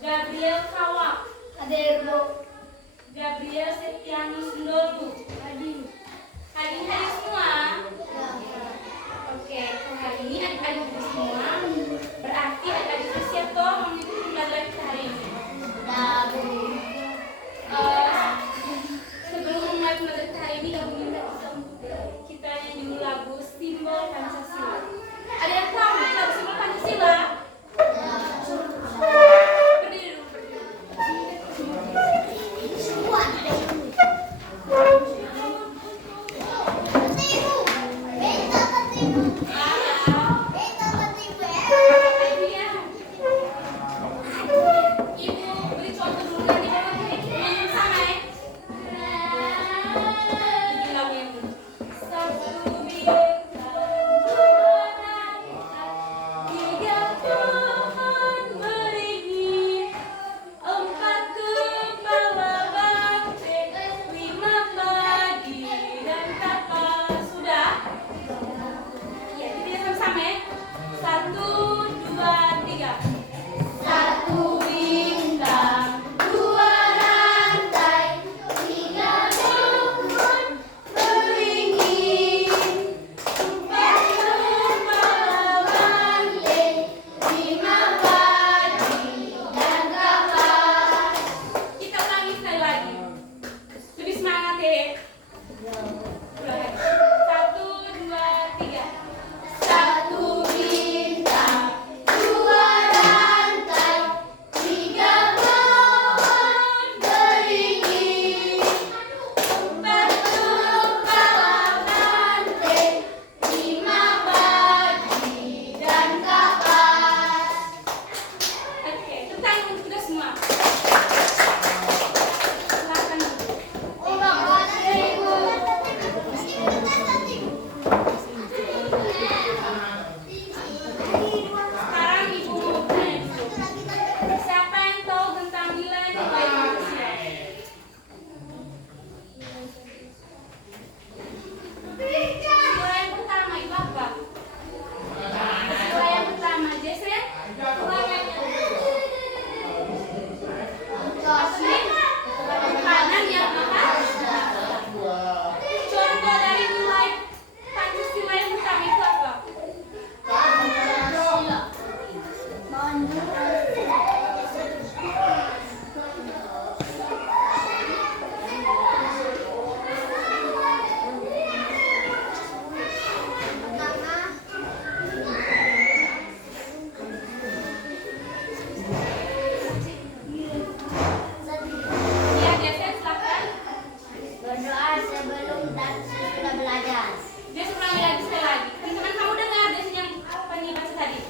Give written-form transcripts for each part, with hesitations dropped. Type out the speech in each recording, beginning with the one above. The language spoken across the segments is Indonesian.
Gabriel Kawak. Hadir, Bu. Gabriel Setianus Ndolbu. Hadir. Hadir semua. Oke, hari ini adik-adik semua berarti adik-adik siap toh mengikuti pelajaran kita hari ini. Sudah, Bu. Sebelum memulai pelajaran kita hari ini, kami minta kita nyanyi dulu lagu Simbol Pancasila. Ada yang tahu nih lagu Simbol Pancasila? Berdiri dulu, Ibu beri contoh dulu nanti baru nyanyi sama ya. Ini lagu yang dulu. Satu bintang, dua bintang, tiga pohon beringin, empat kepala banteng, lima pagi dan kapal. Sudah? Ya, kita sama-sama ya. Satu, dua, tiga. Satu bintang, dua rantai, tiga pohon beringin, empat kepala banteng, lima pagi dan kapas. Kita ulangi sekali lagi. Lebih semangat ya. Ulangi. Satu, dua, tiga. Satu bintang, dua rantai, tiga pohon beringin, empat kepala banteng, lima baju dan kapas. Oke, tepuk tangan untuk kita semua. Silakan. Terima kasih, Ibu. Sekarang Ibu mau bertanya dulu. Siapa yang tahu tentang nilai-nilai Pancasila? Sila yang pertama Ibu apa? Sila yang pertama, Jesren? Kanan ya, maka contoh dari nilai Pancasila yang pertama itu apa? Ya, Jesren silakan. Berdoa sebelum dan sesudah belajar. Dia ulangi lagi sekali lagi. Teman-teman kamu dengar Jesren yang apa nih baca tadi?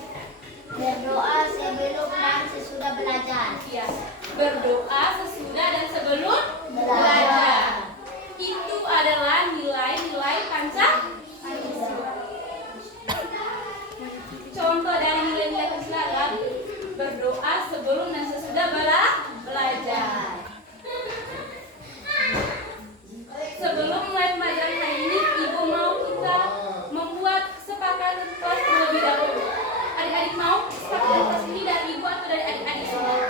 Berdoa sebelum dan sesudah belajar. Iya. Berdoa sesudah dan sebelum belajar. Itu adalah nilai-nilai Pancasila. Contoh dari nilai-nilai Pancasila adalah berdoa sebelum dan sesudah belajar. Sebelum mulai pembelajaran hari ini, Ibu mau kita membuat kesepakatan kelas terlebih dahulu. Adik-adik mau kesepakatan kelas ini dari Ibu atau dari adik-adik semua?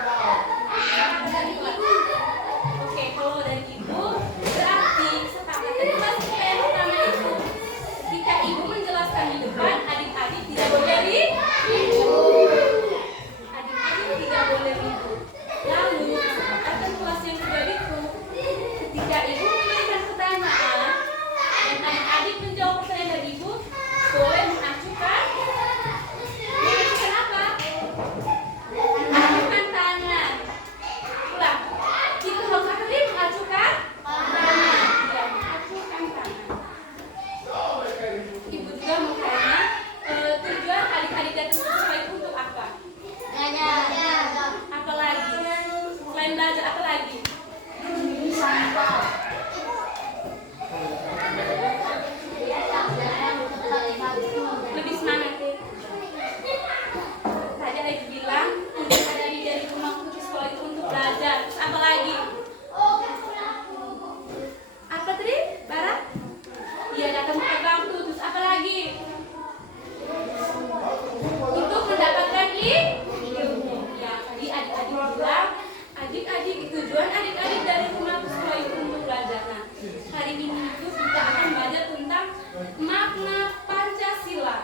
Dari Selain belajar apa lagi? Lebih semangat ya. Tadi Aik bilang untuk ada dari rumahku ke sekolah itu untuk belajar. Terus apa lagi? Apa tadi? Barat? Iya, datang tepat waktu. Terus apa lagi? Untuk mendapatkan ilmu. Ya, tadi adik-adik bilang, adik-adik tujuan adik-adik dari rumah ke sekolah itu untuk belajar. Nah, hari ini itu kita akan belajar tentang makna Pancasila.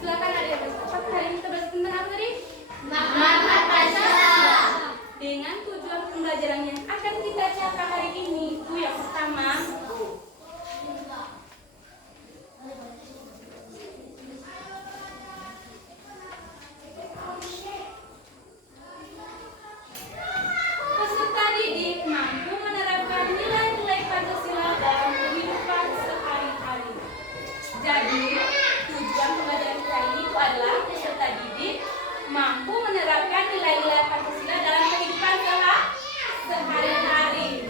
Silakan adik-adik. Hari ini kita belajar tentang apa tadi? Makna Pancasila. Dengan tujuan pembelajaran yang akan kita capai hari ini itu yang pertama, peserta didik mampu menerapkan nilai-nilai Pancasila dalam kehidupan sehari-hari. Jadi, tujuan pembelajaran kita ini itu adalah peserta didik mampu menerapkan nilai-nilai Pancasila dalam kehidupan sehari-hari.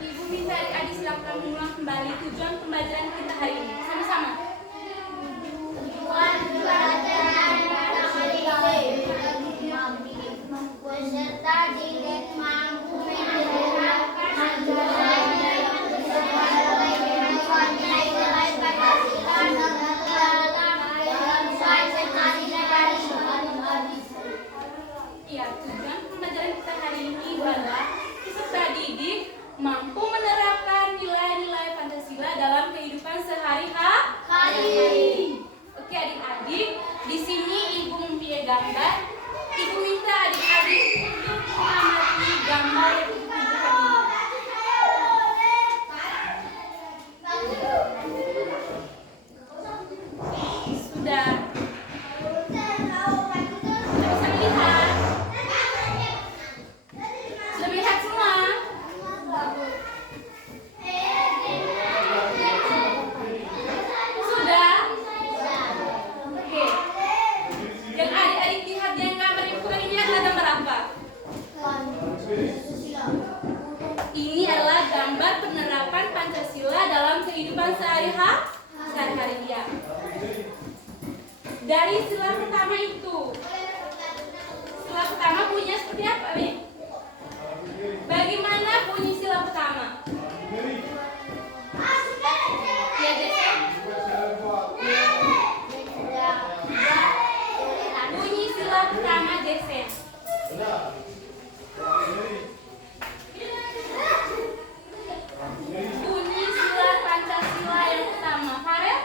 Ibu minta adik-adik silakan mengulang kembali tujuan pembelajaran kita hari ini. Sama-sama. Tujuan pembelajaran pertama didik. Peserta didik mampu menerapkan nilai-nilai Pancasila dalam kehidupan sehari-hari. Iya, tujuan pembelajaran kita hari ini adalah peserta didik mampu menerapkan nilai-nilai Pancasila dalam kehidupan sehari-hari. Oke adik-adik, di sini ibu mempunyai gambar. Ibu minta adik-adik untuk mengamati gambar yang ibu tunjukkan ini. Sudah. Sudah bisa melihat? Sudah melihat semua? Sudah? Oke. Yang adik-adik lihat yang gambar yang bukan ini adalah gambar apa? Ini adalah gambar penerapan Pancasila dalam kehidupan sehari-hari dia. Dari sila pertama itu. Sila pertama bunyinya seperti apa, Bi? Bagaimana bunyi sila pertama? Ya, Jesse. Bunyi sila pertama, Jesse. Bunyi sila Pancasila yang pertama, Farel.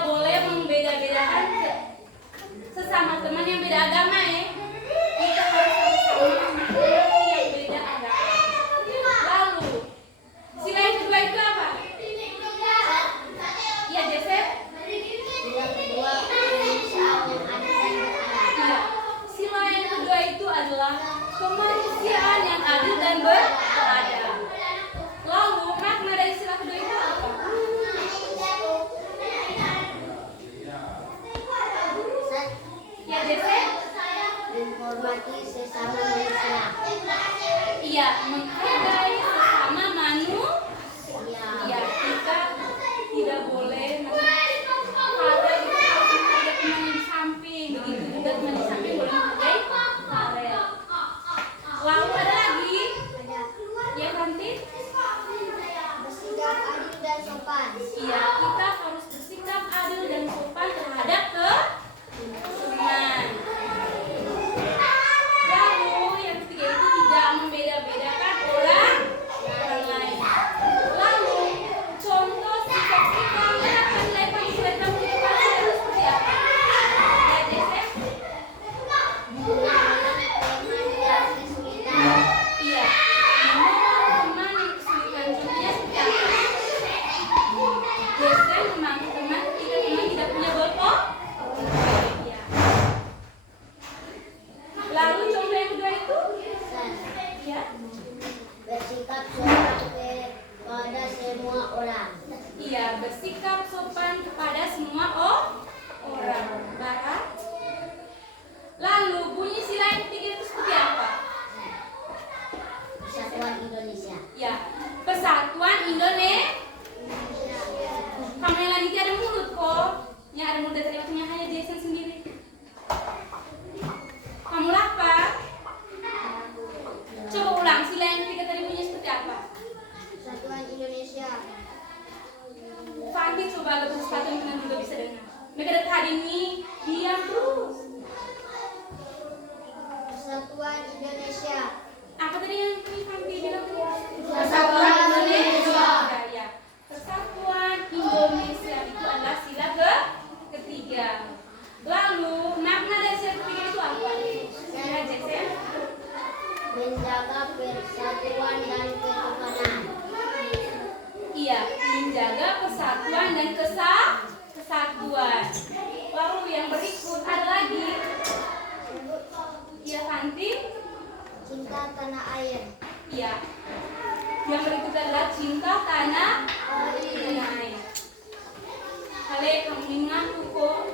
tidak boleh membeda-bedakan sesama teman yang beda agama ya. Kita harus sama-sama menghormati yang beda agama. Lalu sila yang kedua itu apa? Ya Joseph. Sila kedua kemanusiaan yang adil dan beradab. Iya. Sila yang kedua itu adalah kemanusiaan yang adil dan beradab. Lalu makna dari sila kedua itu apa? Ya Joseph. Menghormati sesama manusia. Iya, menghargai sesama manusia. Ya, kita tidak boleh menghargai teman di samping, begitu juga teman di samping boleh menghargai Farel. Lalu ada lagi, ya Fanti? Bersikap adil dan sopan. Iya, kita harus bersikap adil dan sopan terhadap teman. Lalu yang ketiga itu tidak membeda-bedakan orang lain. Lalu contoh sikap-sikap yang akan dilakukan di dalam kehidupan itu seperti apa? Ya Joseph? Menolong teman yang kesulitan. Iya, menolong teman yang kesulitan. Contohnya seperti apa? Joseph membantu teman ketika teman tidak punya bolpo. Iya. Lalu contoh yang kedua itu? Ya. Bersikap sopan kepada semua orang. Iya, bersikap sopan kepada semua orang. Barat. Lalu bunyi sila yang ketiga itu seperti apa? Persatuan Indonesia. Ya, Persatuan Indonesia. Kamu yang lagi ada mulut kok. Yang ada mulut dari waktunya hanya Jason sendiri. Kamu lapar? Coba ulang sila yang ketiga tadi bunyi seperti apa? Persatuan Indonesia. Fanti coba lebih sepatu yang juga bisa dengar. Mereka dari tadi ini diam terus. Persatuan Indonesia. Apa tadi yang Fanti bilang tadi? Persatuan Indonesia. Ya. Persatuan Indonesia itu adalah sila ketiga. Lalu makna dari sila ketiga itu apa? Ya, Jason. Menjaga persatuan dan kerukunan. Iya, menjaga persatuan dan kesatuan. Lalu yang berikut ada lagi. Iya, Fanti. Cinta tanah air. Iya. Yang berikut adalah cinta tanah air. Kale kamu ingat kok.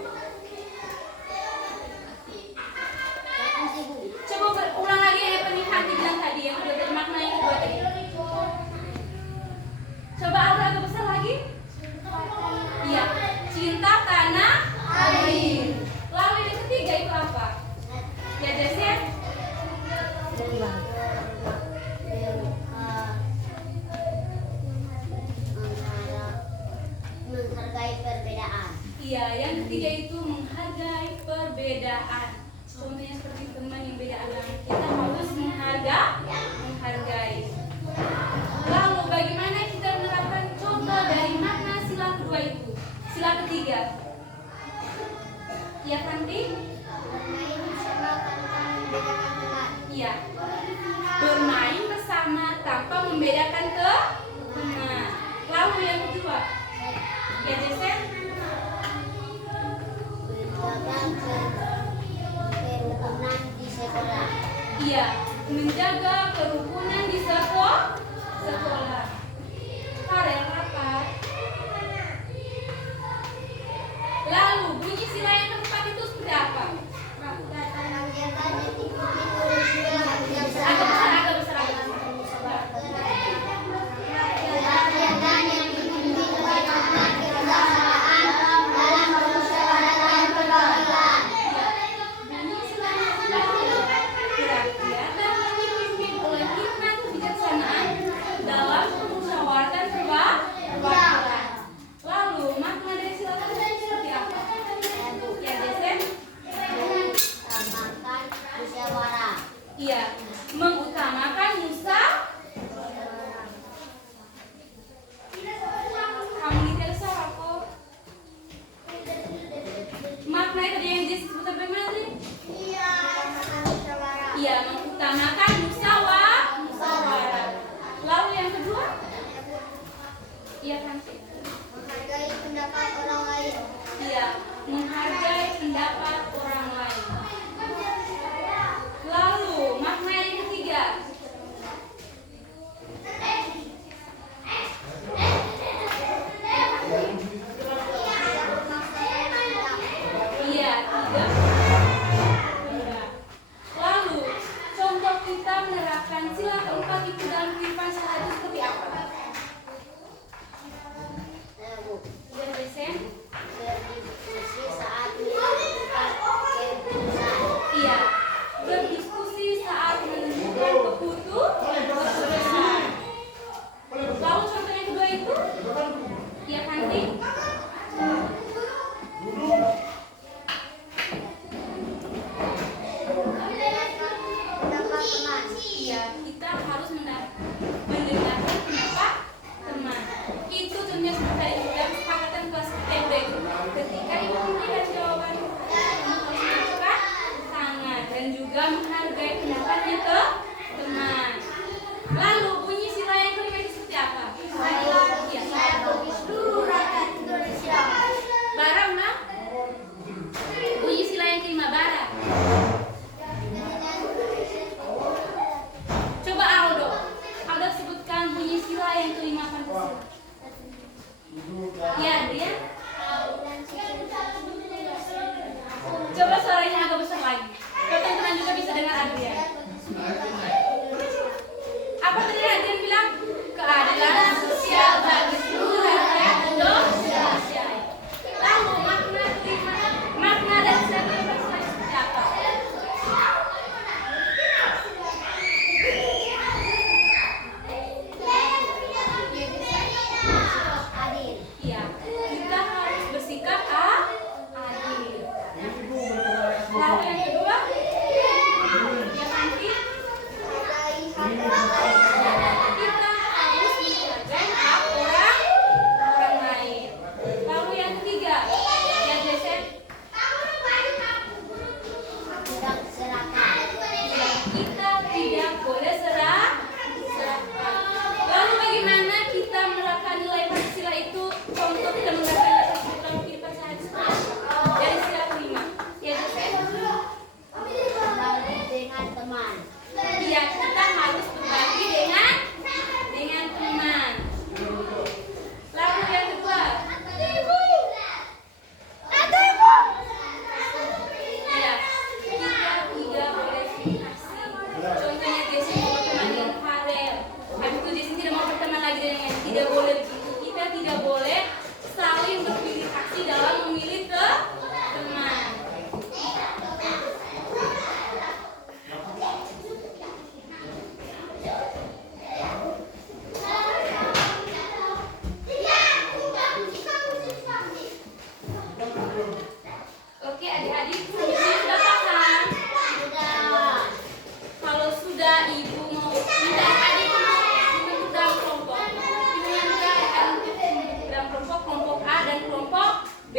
Coba ulang lagi apa nih Fanti bilang tadi yang kedua tadi makna yang kedua tadi. Coba agak besar lagi. Iya, cinta tanah air. Lalu yang ketiga itu apa? Ya Jason. Menghargai perbedaan. Iya, yang ketiga itu menghargai perbedaan. Contohnya seperti teman yang beda agama, kita harus menghargai. Lalu bagaimana kita menerapkan contoh dari makna sila kedua itu? Sila ketiga. Ya Fanti? Bermain bersama tanpa membedakan teman. Iya. Bermain bersama tanpa membedakan teman. Lalu yang kedua. Ya Jason? Menjaga kerukunan di sekolah. Iya, menjaga kerukunan di sekolah. Farel rapat. Lalu bunyi sila yang keempat itu seperti apa? Menjaga diikuti usia kebiasaan. Agak besar. Menjaga yang diikuti kebiasaan kebiasaan dalam permusyawaratan dan perwakilan. Bunyi sila yang keempat itu kegiatan yang dipimpin oleh hikmat kebijaksanaan dalam lagi. Teman-teman juga bisa dengar Adrian. Apa tadi Adrian bilang? Keadilan sosial bagi seluruh rakyat Indonesia. Lalu makna dan sentimen seperti apa? Adil. Iya, kita harus bersikap adil. Lalu yang kedua, yang nanti kita harus menghargai hak orang lain. Lalu yang ketiga, ya Jason, Tidak serakah. kita tidak boleh serakah. Lalu bagaimana kita menerapkan nilai Pancasila itu? Contoh kita menerapkan nilai Pancasila dalam kehidupan sehari-hari dari sila kelima. Ya Jason, Berbagi dengan teman. iya kita harus berbagi dengan teman. Lalu yang kedua, ya kita tidak boleh kasih. Contohnya Jason mau berteman dengan Farel, habis itu Jason tidak mau berteman lagi dengan yang tidak boleh begitu. Kita tidak boleh saling berpilih kasih dalam memilih teman. Oke adik-adik, sampai sini sudah paham? Sudah. Kalau sudah ibu mau minta adik untuk dalam kelompok. Ibu yang minta adik dalam kelompok A dan kelompok B.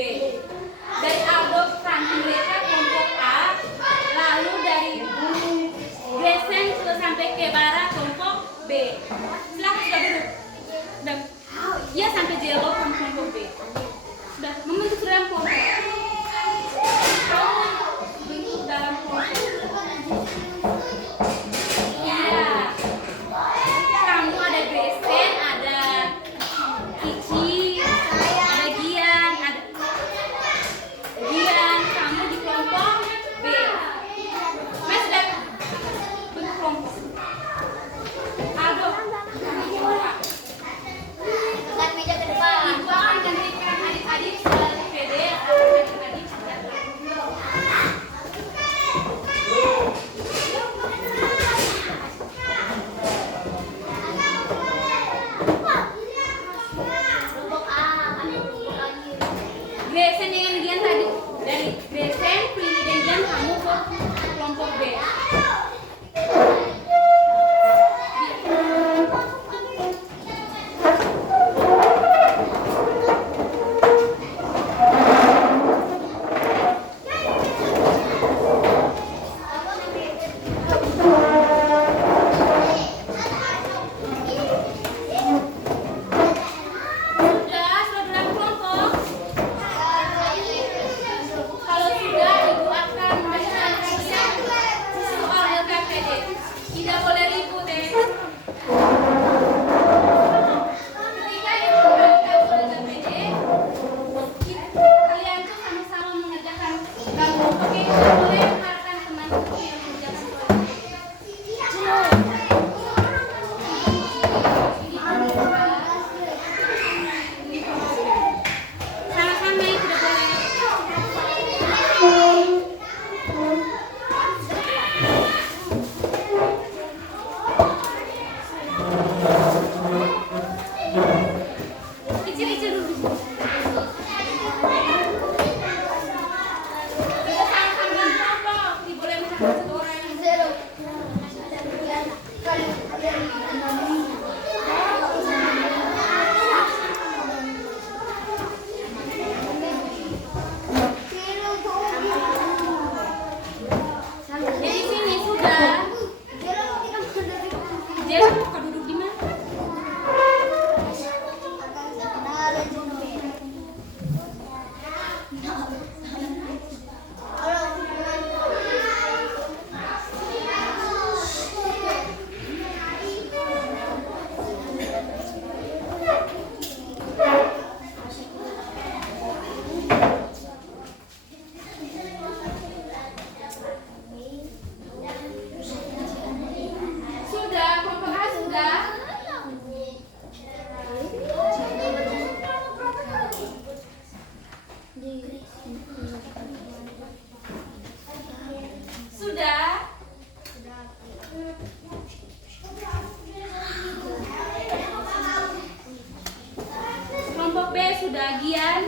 Dari Aldo Franti mereka kelompok A, lalu dari Gresen sampai ke Bara kelompok B. Silakan sudah duduk. Sudah. Iya sampai Jelo kelompok B. Sudah membentuk dalam kelompok. Kamu bentuk dalam kelompok. Iya. Kamu ada Gresen, ada Kici, ada Gian, kamu di kelompok B. Mas sudah bentuk kelompok. Aldo, kamu di kelompok A. Angkat meja ke depan. Ibu akan gantikan adik-adik selalu pede atau adik-adik Kelompok A, kami kelompok lagi. Gresen dengan Gian tadi. Dari Gresen, Prilly dan Gian kamu ke kelompok B. Sudah dalam kelompok. Kalau sudah, ibu akan memberikan kalian soal LKPD. Sudah? Kelompok B sudah, Gian?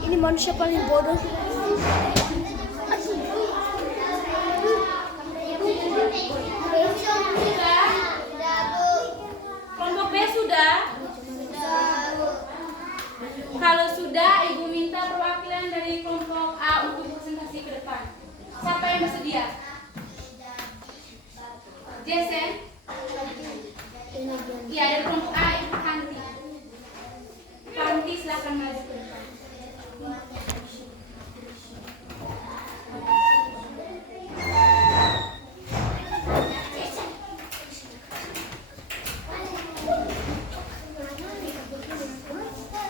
Ini manusia paling bodoh. Kelompok B sudah? Kalau sudah, Ibu minta perwakilan dari kelompok A untuk presentasi ke depan. Siapa yang bersedia? Jason? Ya, dari kelompok A, Ibu Kanti. Kanti, silakan maju ke depan.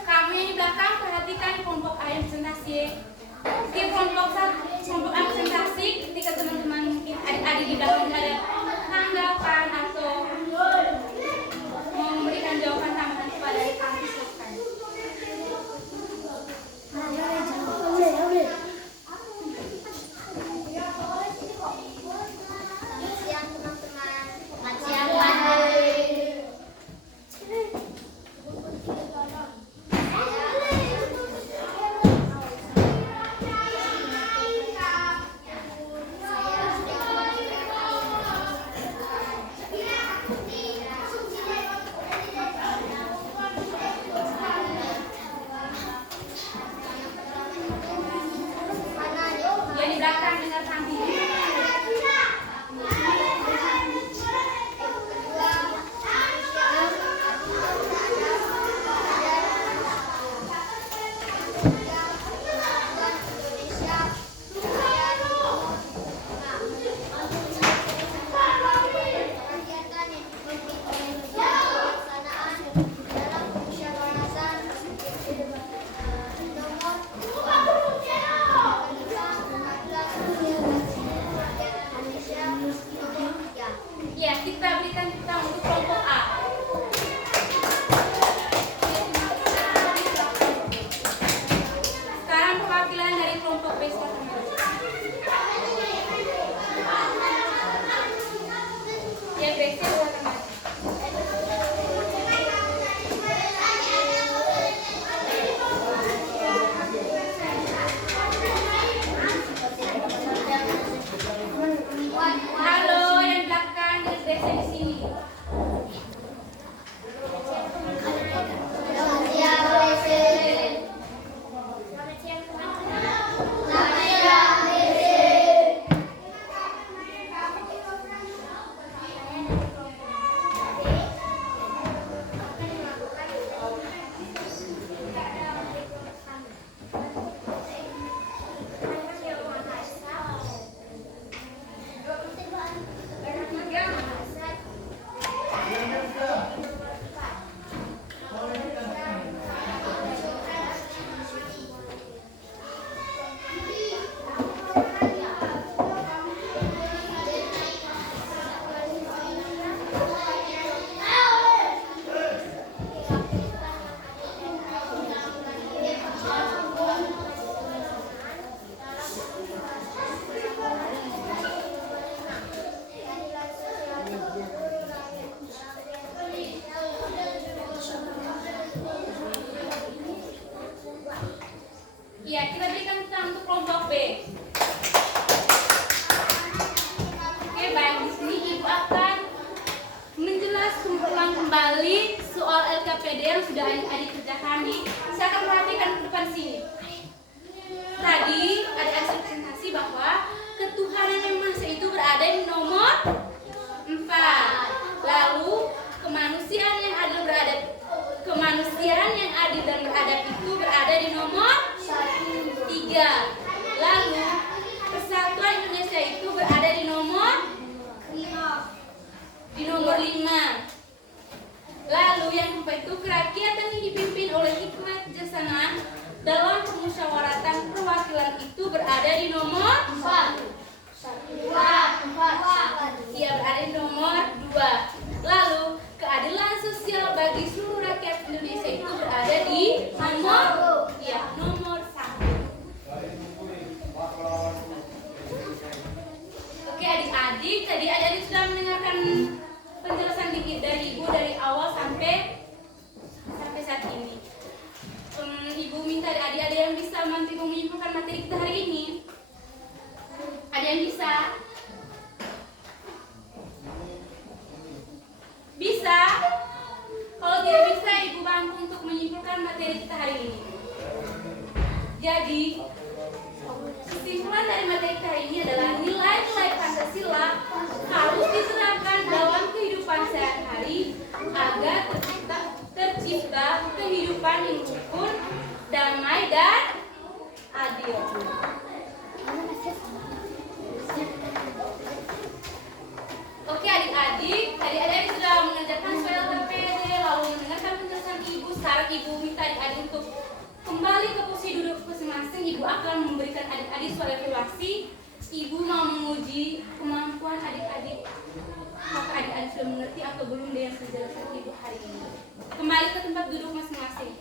Kamu yang di belakang perhatikan kelompok A yang presentasi. Di kelompok A presentasi, ketika teman-teman mungkin adik-adik di belakang ada tanggapan atau mau memberikan jawaban tambahan kepada Kanti, silakan. Yang di belakang dengar Kanti. Ya, kita berikan kita untuk kelompok A. Sekarang perwakilan dari kelompok B, silakan maju. Ya, Bexy, silakan maju. Halo, yang belakang, there's Bexy di sini. Ya, kita berikan kita untuk kelompok B. Oke, baik, di sini Ibu akan menjelaskan kembali soal LKPD yang sudah adik-adik kerjakan di. Saya akan perhatikan ke depan sini. Tadi adik-adik presentasi bahwa ketuhanan yang Maha Esa itu berada di adik-adik, tadi adik-adik sudah mendengarkan penjelasan dari Ibu dari awal sampai saat ini. Ibu minta adik-adik yang bisa nanti menyimpulkan materi kita hari ini. Ada yang bisa? Bisa? Kalau tidak bisa, Ibu bantu untuk menyimpulkan materi kita hari ini. Jadi, kesimpulan dari materi kita hari ini adalah nilai-nilai Pancasila harus diterapkan dalam kehidupan sehari-hari agar tercipta kehidupan yang rukun, damai, dan adil. Oke adik-adik, tadi adik-adik sudah mengerjakan soal TPD, lalu mendengarkan penjelasan Ibu. Sekarang Ibu minta adik-adik untuk kembali ke posisi duduk masing-masing. Ibu akan memberikan adik-adik soal evaluasi. Ibu mau menguji kemampuan adik-adik. Apakah adik-adik sudah mengerti atau belum dengan penjelasan Ibu hari ini? Kembali ke tempat duduk masing-masing.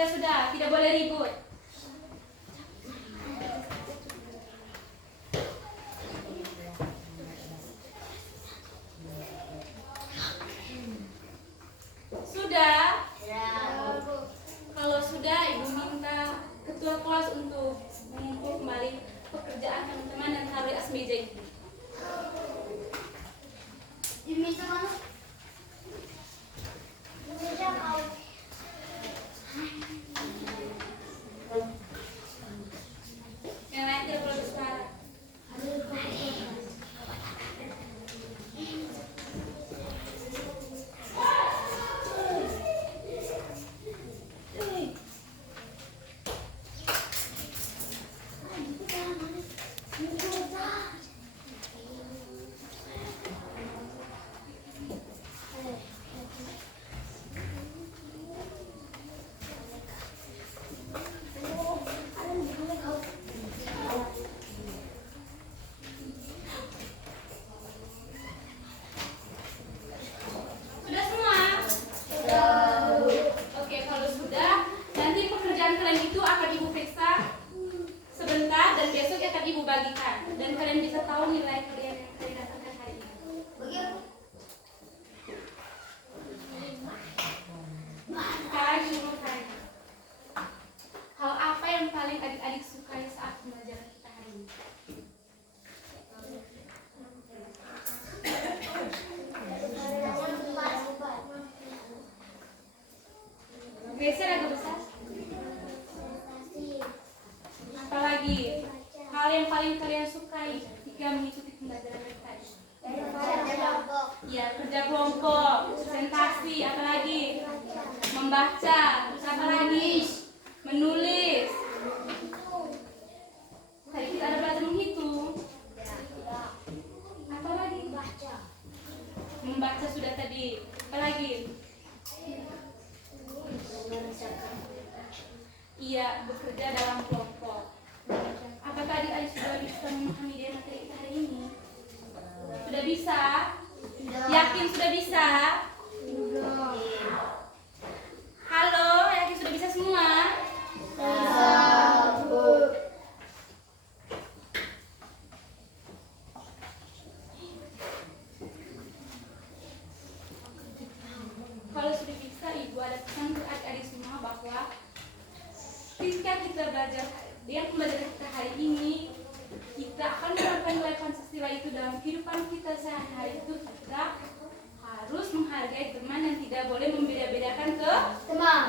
Sudah, tidak boleh ribut. Sudah? Ya. Kalau sudah, Ibu minta ketua kelas untuk mengumpul kembali pekerjaan teman-teman dan taruh di atas meja Ibu. Di meja mana? Di meja kau. Yang lain tidak perlu bersuara. Dan kalian bisa tahu nilai kalian yang kalian dapatkan hari ini. Sekarang menurut kalian, hal apa yang paling adik-adik sukai saat pembelajaran kita hari ini? Geser agak besar. Apalagi hal yang paling kalian sukai ketika mengikuti pembelajaran tadi? Ya, kerja kelompok, presentasi, apalagi membaca, terus apa lagi? Menulis. Tadi kita ada belajar menghitung. Apa lagi? Membaca sudah tadi. Apa lagi? Iya, bekerja dalam kelompok. Apakah adik-adik sudah bisa memahami dari materi kita hari ini? Sudah bisa? Yakin sudah bisa? Halo, yakin sudah bisa semua? Dengan pembelajaran kita hari ini, kita akan menerapkan nilai Pancasila itu dalam kehidupan kita sehari-hari. Itu kita harus menghargai teman dan tidak boleh membeda-bedakan ke teman,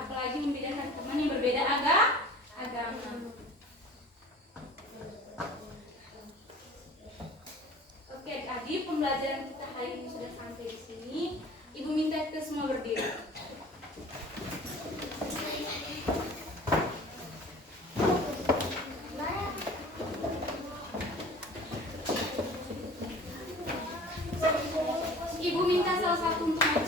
apalagi membedakan teman yang berbeda agama. Oke, tadi pembelajaran kita hari ini sudah sampai di sini. Ibu minta kita semua berdiri. Ibu minta salah satu untuk maju.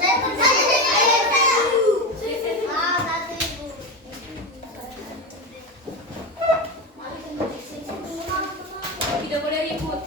Tidak boleh ribut.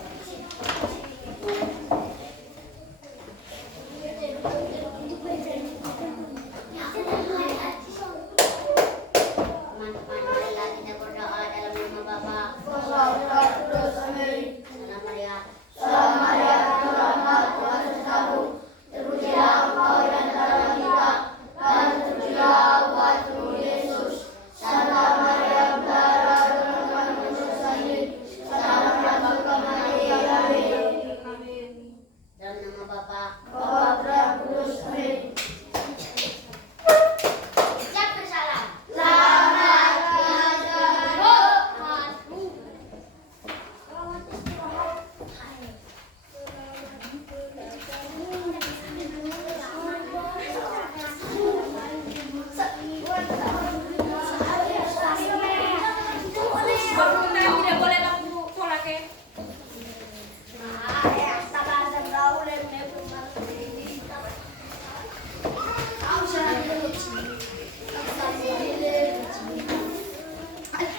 Tidak boleh laku tolak ya.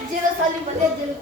Jero saling balik jero.